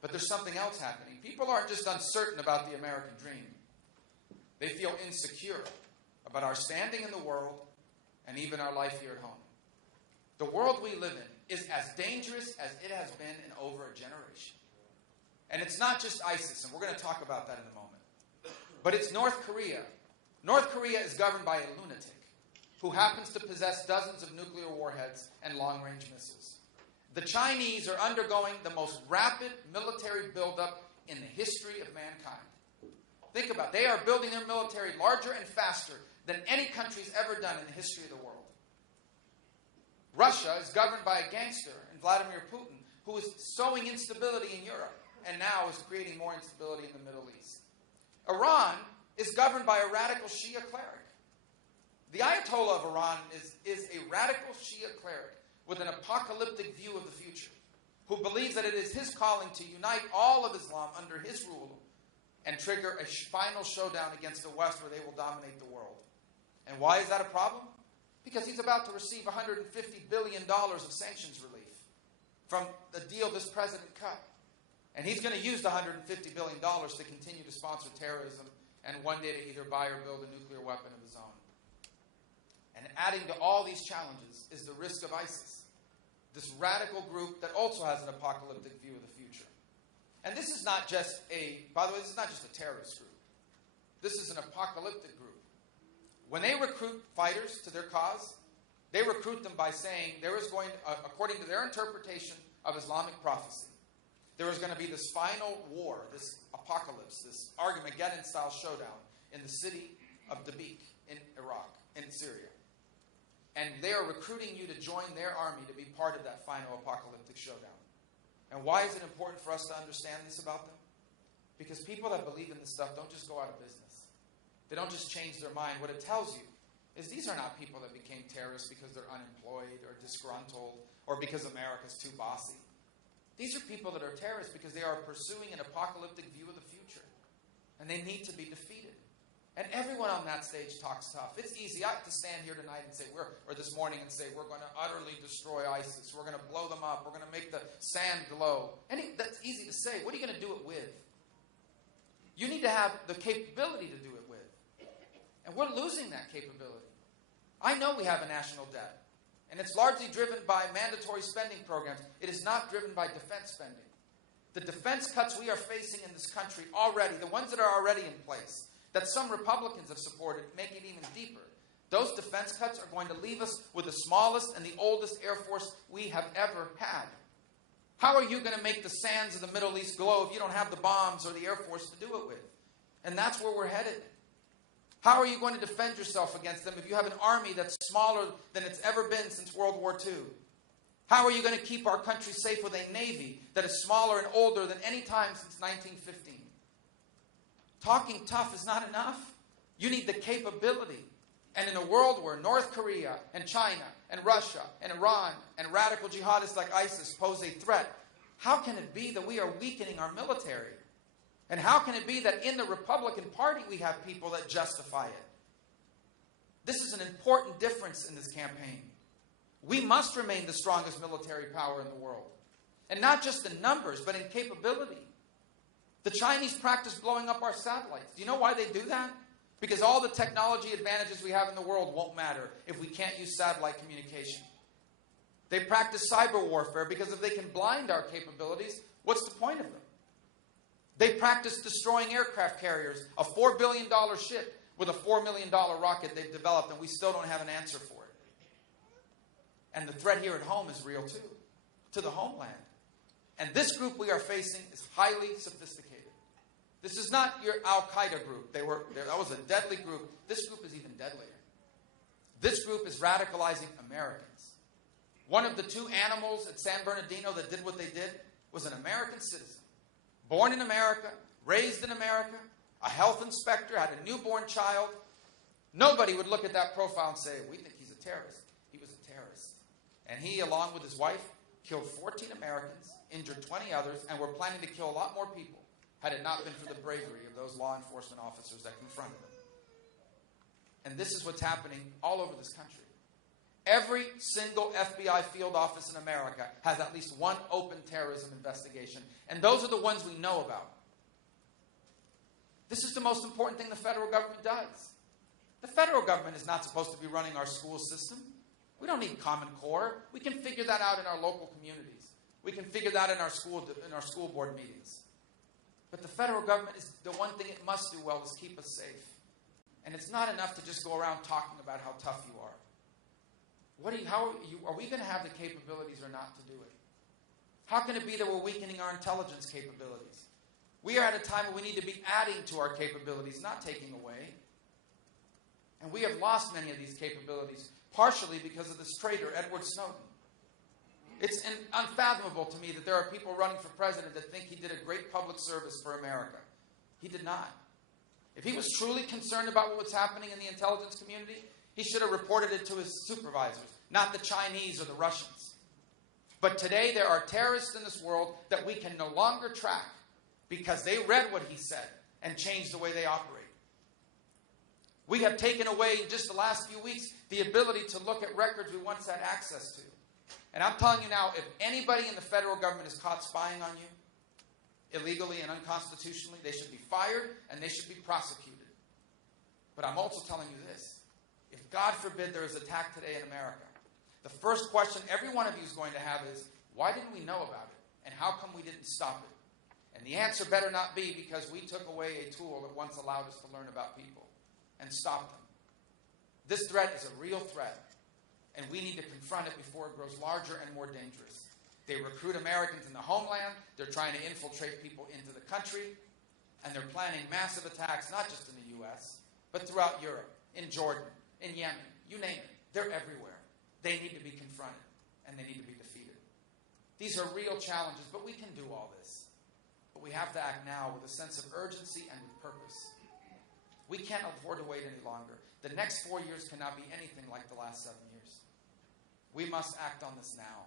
But there's something else happening. People aren't just uncertain about the American dream. They feel insecure about our standing in the world and even our life here at home. The world we live in is as dangerous as it has been in over a generation. And it's not just ISIS, and we're going to talk about that in a moment. But it's North Korea. North Korea is governed by a lunatic who happens to possess dozens of nuclear warheads and long-range missiles. The Chinese are undergoing the most rapid military buildup in the history of mankind. Think about it. They are building their military larger and faster than any country's ever done in the history of the world. Russia is governed by a gangster in Vladimir Putin who is sowing instability in Europe and now is creating more instability in the Middle East. Iran is governed by a radical Shia cleric. The Ayatollah of Iran is a radical Shia cleric with an apocalyptic view of the future, who believes that it is his calling to unite all of Islam under his rule and trigger a final showdown against the West where they will dominate the world. And why is that a problem? Because he's about to receive $150 billion of sanctions relief from the deal this president cut. And he's going to use the $150 billion to continue to sponsor terrorism and one day to either buy or build a nuclear weapon of his own. And adding to all these challenges is the risk of ISIS, this radical group that also has an apocalyptic view of the future. And this is not just by the way, this is not just a terrorist group. This is an apocalyptic group. When they recruit fighters to their cause, they recruit them by saying there is going, according to their interpretation of Islamic prophecy, there is going to be this final war, this apocalypse, this Armageddon-style showdown in the city of Dominick in Iraq, in Syria. And they are recruiting you to join their army to be part of that final apocalyptic showdown. And why is it important for us to understand this about them? Because people that believe in this stuff don't just go out of business. They don't just change their mind. What it tells you is these are not people that became terrorists because they're unemployed or disgruntled or because America's too bossy. These are people that are terrorists because they are pursuing an apocalyptic view of the future. And they need to be defeated. And everyone on that stage talks tough. It's easy to stand here tonight and say, or this morning and say, we're going to utterly destroy ISIS. We're going to blow them up. We're going to make the sand glow. That's easy to say. What are you going to do it with? You need to have the capability to do it with. And we're losing that capability. I know we have a national debt. And it's largely driven by mandatory spending programs. It is not driven by defense spending. The defense cuts we are facing in this country already, the ones that are already in place, that some Republicans have supported, make it even deeper. Those defense cuts are going to leave us with the smallest and the oldest Air Force we have ever had. How are you going to make the sands of the Middle East glow if you don't have the bombs or the Air Force to do it with? And that's where we're headed. How are you going to defend yourself against them if you have an army that's smaller than it's ever been since World War II? How are you going to keep our country safe with a Navy that is smaller and older than any time since 1915? Talking tough is not enough. You need the capability. And in a world where North Korea and China and Russia and Iran and radical jihadists like ISIS pose a threat, how can it be that we are weakening our military? And how can it be that in the Republican Party we have people that justify it? This is an important difference in this campaign. We must remain the strongest military power in the world. And not just in numbers, but in capability. The Chinese practice blowing up our satellites. Do you know why they do that? Because all the technology advantages we have in the world won't matter if we can't use satellite communication. They practice cyber warfare because if they can blind our capabilities, what's the point of them? They practice destroying aircraft carriers, a $4 billion ship with a $4 million rocket they've developed, and we still don't have an answer for it. And the threat here at home is real too, to the homeland. And this group we are facing is highly sophisticated. This is not your Al-Qaeda group. That was a deadly group. This group is even deadlier. This group is radicalizing Americans. One of the two animals at San Bernardino that did what they did was an American citizen. Born in America, raised in America, a health inspector, had a newborn child. Nobody would look at that profile and say, we think he's a terrorist. He was a terrorist. And he, along with his wife, killed 14 Americans, injured 20 others, and were planning to kill a lot more people had it not been for the bravery of those law enforcement officers that confronted them. And this is what's happening all over this country. Every single FBI field office in America has at least one open terrorism investigation. And those are the ones we know about. This is the most important thing the federal government does. The federal government is not supposed to be running our school system. We don't need Common Core. We can figure that out in our local communities. We can figure that in our school board meetings. But the federal government is the one thing it must do well is keep us safe. And it's not enough to just go around talking about how tough you are. Are we going to have the capabilities or not to do it? How can it be that we're weakening our intelligence capabilities? We are at a time where we need to be adding to our capabilities, not taking away. And we have lost many of these capabilities, partially because of this traitor, Edward Snowden. It's unfathomable to me that there are people running for president that think he did a great public service for America. He did not. If he was truly concerned about what was happening in the intelligence community, he should have reported it to his supervisors, not the Chinese or the Russians. But today there are terrorists in this world that we can no longer track because they read what he said and changed the way they operate. We have taken away in just the last few weeks the ability to look at records we once had access to. And I'm telling you now, if anybody in the federal government is caught spying on you, illegally and unconstitutionally, they should be fired and they should be prosecuted. But I'm also telling you this. If, God forbid, there is an attack today in America, the first question every one of you is going to have is, why didn't we know about it? And how come we didn't stop it? And the answer better not be because we took away a tool that once allowed us to learn about people and stop them. This threat is a real threat, and we need to confront it before it grows larger and more dangerous. They recruit Americans in the homeland. They're trying to infiltrate people into the country, and they're planning massive attacks, not just in the U.S., but throughout Europe, in Jordan, in Yemen, you name it. They're everywhere. They need to be confronted, and they need to be defeated. These are real challenges, but we can do all this. But we have to act now with a sense of urgency and with purpose. We can't afford to wait any longer. The next 4 years cannot be anything like the last 7 years. We must act on this now.